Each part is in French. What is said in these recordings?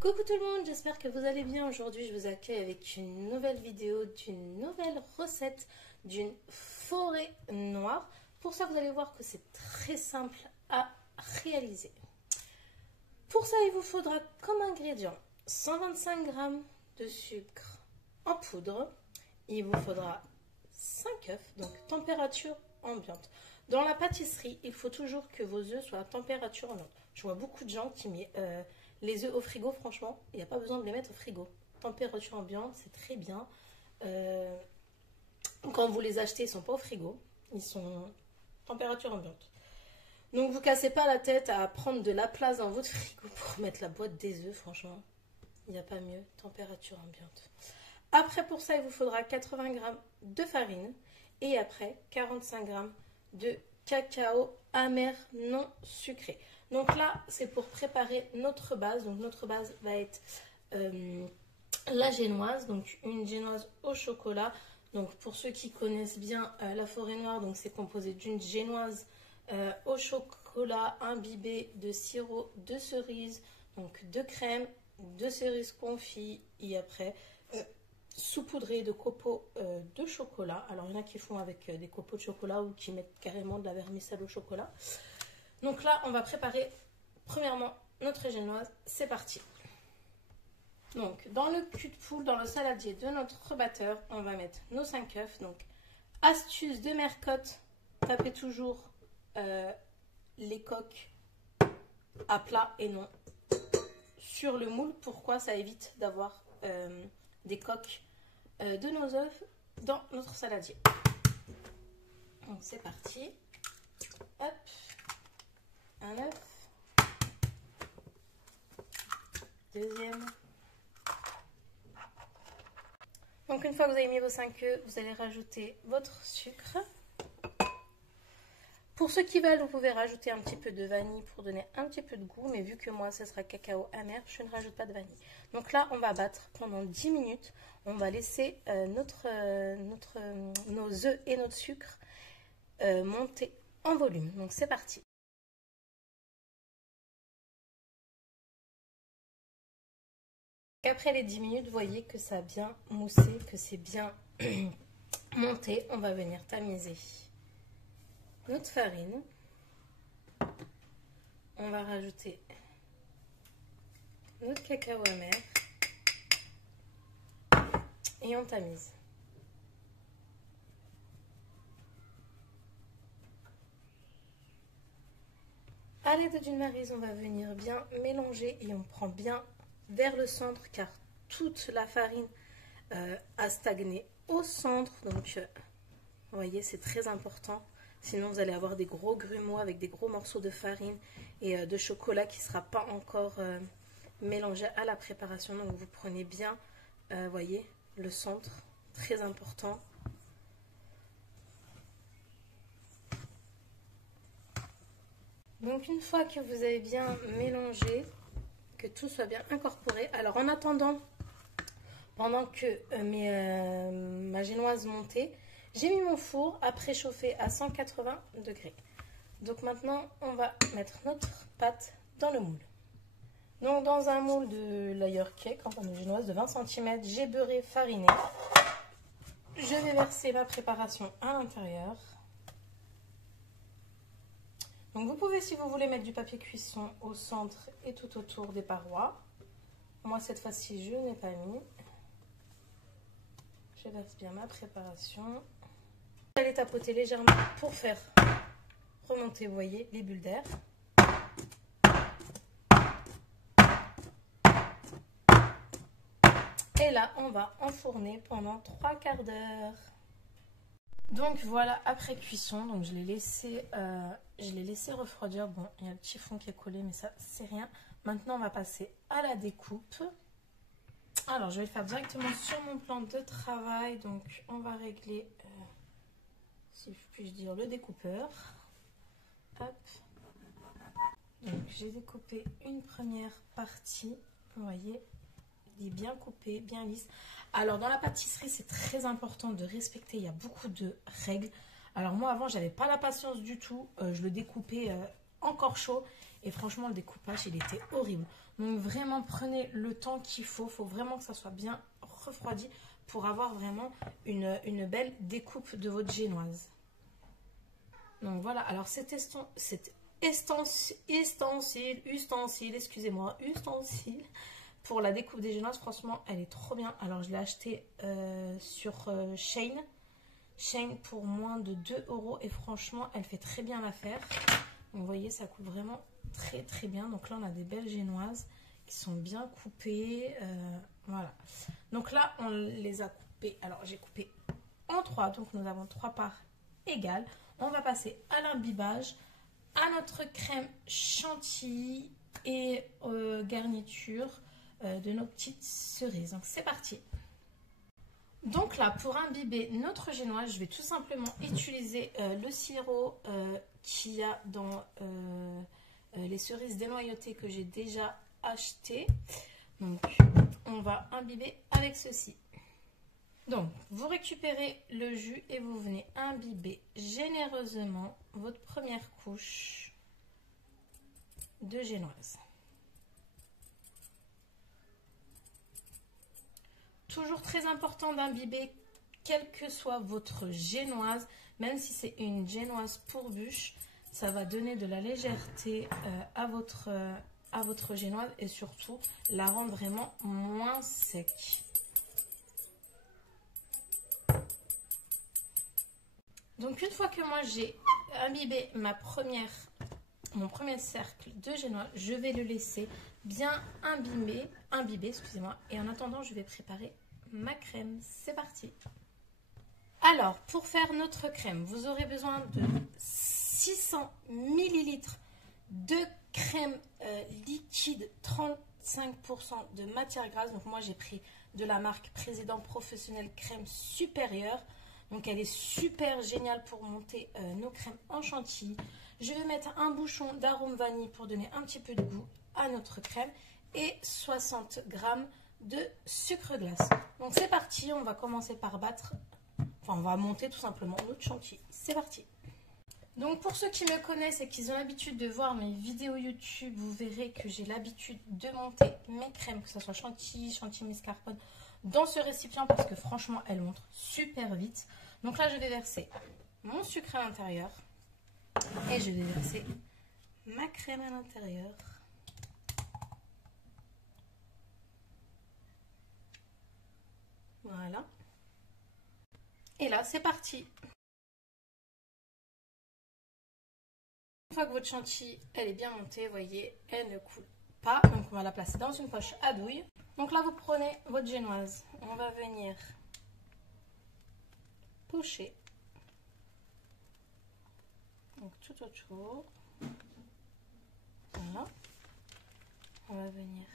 Coucou tout le monde, j'espère que vous allez bien. Aujourd'hui, je vous accueille avec une nouvelle vidéo d'une nouvelle recette d'une forêt noire. Pour ça, vous allez voir que c'est très simple à réaliser. Pour ça, il vous faudra comme ingrédient 125 g de sucre en poudre. Il vous faudra 5 œufs, donc température ambiante. Dans la pâtisserie, il faut toujours que vos œufs soient à température ambiante. Je vois beaucoup de gens qui mettent les œufs au frigo. Franchement, il n'y a pas besoin de les mettre au frigo. Température ambiante, c'est très bien. Quand vous les achetez, ils ne sont pas au frigo. Ils sont température ambiante. Donc, vous ne cassez pas la tête à prendre de la place dans votre frigo pour mettre la boîte des œufs. Franchement, il n'y a pas mieux. Température ambiante. Après, pour ça, il vous faudra 80 g de farine. Et après, 45 g de cacao amer non sucré. Donc là, c'est pour préparer notre base. Donc notre base va être la génoise, donc une génoise au chocolat. Donc pour ceux qui connaissent bien la forêt noire, donc c'est composé d'une génoise au chocolat imbibée de sirop de cerise, donc de crème, de cerise confit et après saupoudré de copeaux de chocolat. Alors il y en a qui font avec des copeaux de chocolat ou qui mettent carrément de la vermicelle au chocolat. Donc là, on va préparer premièrement notre génoise. C'est parti. Donc dans le cul de poule, dans le saladier de notre batteur, on va mettre nos 5 œufs. Donc astuce de Mercotte, tapez toujours les coques à plat et non sur le moule. Pourquoi? Ça évite d'avoir des coques de nos œufs dans notre saladier. Donc c'est parti. Hop, un œuf, deuxième. Donc une fois que vous avez mis vos 5 œufs, vous allez rajouter votre sucre. Pour ceux qui veulent, vous pouvez rajouter un petit peu de vanille pour donner un petit peu de goût. Mais vu que moi, ce sera cacao amer, je ne rajoute pas de vanille. Donc là, on va battre pendant 10 minutes. On va laisser nos œufs et notre sucre monter en volume. Donc c'est parti. Après les 10 minutes, vous voyez que ça a bien moussé, que c'est bien monté. On va venir tamiser notre farine. On va rajouter notre cacao amer et on tamise. À l'aide d'une maryse, on va venir bien mélanger et on prend bien vers le centre car toute la farine a stagné au centre. Donc, vous voyez, c'est très important. Sinon, vous allez avoir des gros grumeaux avec des gros morceaux de farine et de chocolat qui ne sera pas encore mélangé à la préparation. Donc, vous prenez bien, voyez, le centre, très important. Donc, une fois que vous avez bien mélangé, que tout soit bien incorporé, alors en attendant, pendant que ma génoise montait, j'ai mis mon four à préchauffer à 180 degrés. Donc maintenant, on va mettre notre pâte dans le moule. Donc dans un moule de layer cake, enfin de génoise de 20 cm, j'ai beurré, fariné. Je vais verser ma préparation à l'intérieur. Donc vous pouvez, si vous voulez, mettre du papier cuisson au centre et tout autour des parois. Moi, cette fois-ci, je n'ai pas mis. Je verse bien ma préparation. Je vais aller tapoter légèrement pour faire remonter, vous voyez, les bulles d'air. Et là, on va enfourner pendant 3 quarts d'heure. Donc voilà, après cuisson, donc je l'ai laissé refroidir. Bon, il y a le petit fond qui est collé, mais ça, c'est rien. Maintenant, on va passer à la découpe. Alors, je vais le faire directement sur mon plan de travail. Donc, on va régler, si je puis dire, le découpeur. Hop. Donc, j'ai découpé une première partie. Vous voyez, il est bien coupé, bien lisse. Alors, dans la pâtisserie, c'est très important de respecter. Il y a beaucoup de règles. Alors, moi, avant, j'avais pas la patience du tout. Je le découpais encore chaud. Et franchement, le découpage, il était horrible. Donc vraiment, prenez le temps qu'il faut. Il faut vraiment que ça soit bien refroidi pour avoir vraiment une belle découpe de votre génoise. Donc voilà, alors cet ustensile pour la découpe des génoises, franchement, elle est trop bien. Alors je l'ai acheté sur Shein. Shein pour moins de 2 € et franchement, elle fait très bien l'affaire. Vous voyez, ça coupe vraiment très très bien. Donc là, on a des belles génoises qui sont bien coupées. Voilà. Donc là, on les a coupées. Alors, j'ai coupé en 3. Donc, nous avons 3 parts égales. On va passer à l'imbibage, à notre crème chantilly et garniture de nos petites cerises. Donc, c'est parti. Donc là, pour imbiber notre génoise, je vais tout simplement utiliser le sirop qu'il y a dans les cerises dénoyautées que j'ai déjà achetées. Donc, on va imbiber avec ceci. Donc, vous récupérez le jus et vous venez imbiber généreusement votre première couche de génoise. Toujours très important d'imbiber, quelle que soit votre génoise, même si c'est une génoise pour bûche, ça va donner de la légèreté à votre génoise et surtout la rendre vraiment moins sec. Donc une fois que moi j'ai imbibé mon premier cercle de génoise, je vais le laisser bien imbiber, excusez-moi. Et en attendant, je vais préparer ma crème. C'est parti. Alors, pour faire notre crème, vous aurez besoin de 600 ml de crème liquide 35% de matière grasse. Donc moi, j'ai pris de la marque Président Professionnel Crème Supérieure. Donc elle est super géniale pour monter nos crèmes en chantilly. Je vais mettre un bouchon d'arôme vanille pour donner un petit peu de goût à notre crème et 60 g de sucre glace. Donc c'est parti, on va commencer par battre, enfin on va monter tout simplement notre chantilly. C'est parti. Donc pour ceux qui me connaissent et qui ont l'habitude de voir mes vidéos YouTube, vous verrez que j'ai l'habitude de monter mes crèmes, que ce soit chantilly, mascarpone, dans ce récipient parce que franchement elle monte super vite. Donc là je vais verser mon sucre à l'intérieur et je vais verser ma crème à l'intérieur. Voilà. Et là c'est parti. Une fois que votre chantilly elle est bien montée, vous voyez, elle ne coule pas. Donc on va la placer dans une poche à douille. Donc là vous prenez votre génoise, on va venir pocher. Donc tout autour. Voilà. On va venir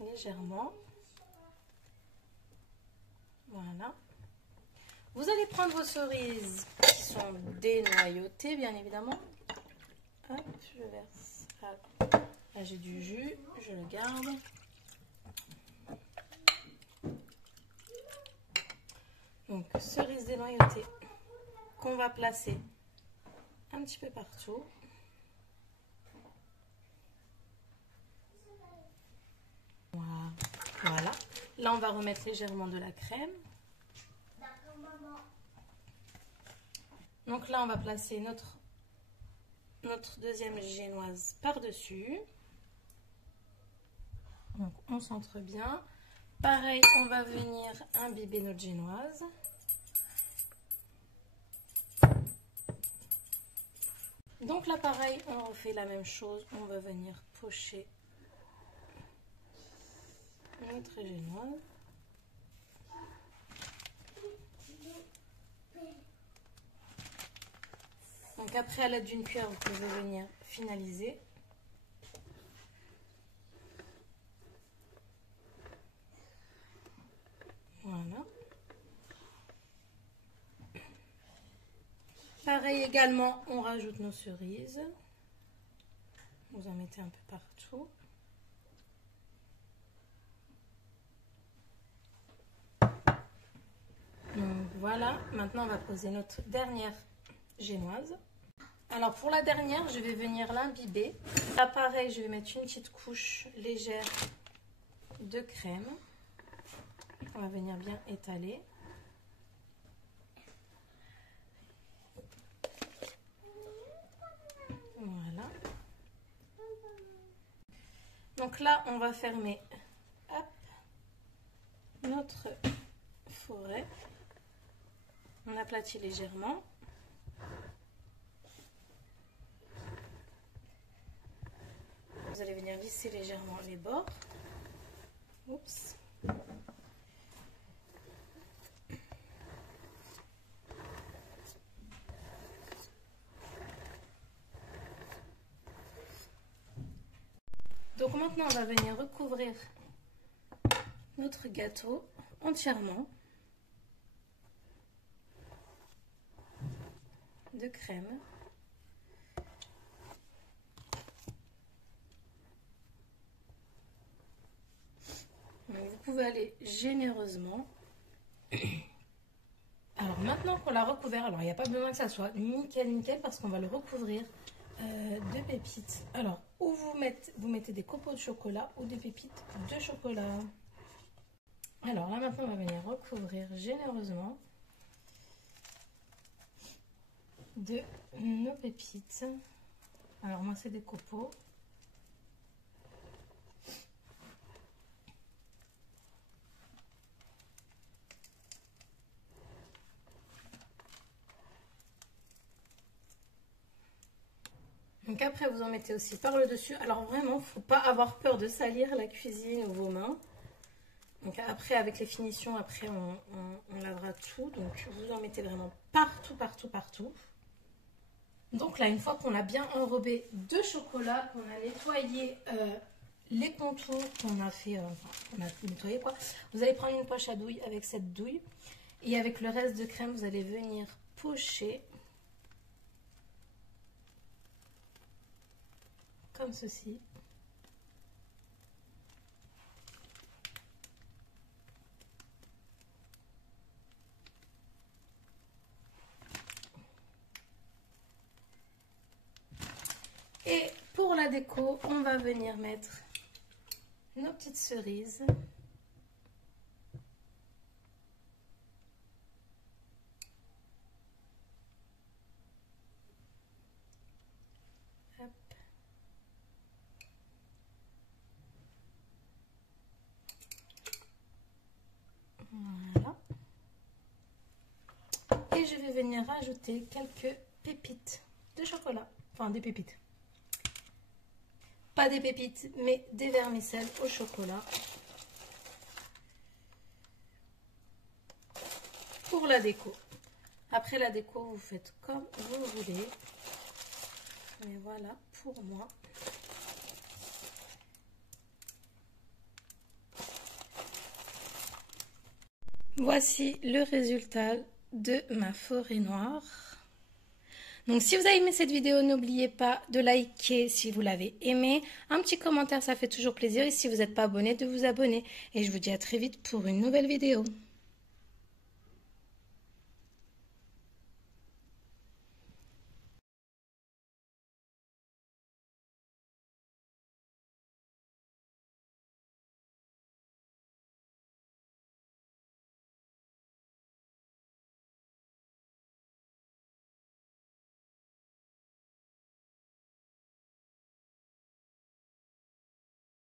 légèrement. Voilà. Vous allez prendre vos cerises qui sont dénoyautées, bien évidemment. Hop, je verse. Là, j'ai du jus, je le garde. Donc, cerises dénoyautées qu'on va placer un petit peu partout. Voilà. Là, on va remettre légèrement de la crème. Donc là, on va placer notre deuxième génoise par-dessus. Donc, on centre bien. Pareil, on va venir imbiber notre génoise. Donc là, pareil, on refait la même chose. On va venir pocher notre génoise. Donc après, à l'aide d'une cuillère, vous pouvez venir finaliser. Voilà. Pareil également, on rajoute nos cerises. Vous en mettez un peu partout. Donc voilà, maintenant on va poser notre dernière génoise. Alors pour la dernière, je vais venir l'imbiber. Là pareil, je vais mettre une petite couche légère de crème. On va venir bien étaler. Voilà. Donc là, on va fermer hop, notre forêt. On aplatit légèrement. Vous allez venir lisser légèrement les bords. Oups. Donc maintenant, on va venir recouvrir notre gâteau entièrement de crème. Donc vous pouvez aller généreusement. Alors maintenant qu'on l'a recouvert, alors il n'y a pas besoin que ça soit nickel parce qu'on va le recouvrir de pépites. Alors ou vous mettez des copeaux de chocolat ou des pépites de chocolat. Alors là maintenant on va venir recouvrir généreusement de nos pépites. Alors moi c'est des copeaux. Donc après vous en mettez aussi par le dessus. Alors vraiment, il ne faut pas avoir peur de salir la cuisine ou vos mains. Donc après avec les finitions, après on lavera tout. Donc vous en mettez vraiment partout. Donc là, une fois qu'on a bien enrobé de chocolat, qu'on a nettoyé les contours, qu'on a fait, on a nettoyé quoi. Vous allez prendre une poche à douille avec cette douille. Et avec le reste de crème, vous allez venir pocher. Comme ceci. Et pour la déco, on va venir mettre nos petites cerises. Hop. Voilà. Et je vais venir rajouter quelques pépites de chocolat. Enfin, des pépites. Pas des pépites, mais des vermicelles au chocolat. Pour la déco. Après la déco, vous faites comme vous voulez. Mais voilà pour moi. Voici le résultat de ma forêt noire. Donc si vous avez aimé cette vidéo, n'oubliez pas de liker si vous l'avez aimé. Un petit commentaire, ça fait toujours plaisir. Et si vous n'êtes pas abonné, de vous abonner. Et je vous dis à très vite pour une nouvelle vidéo.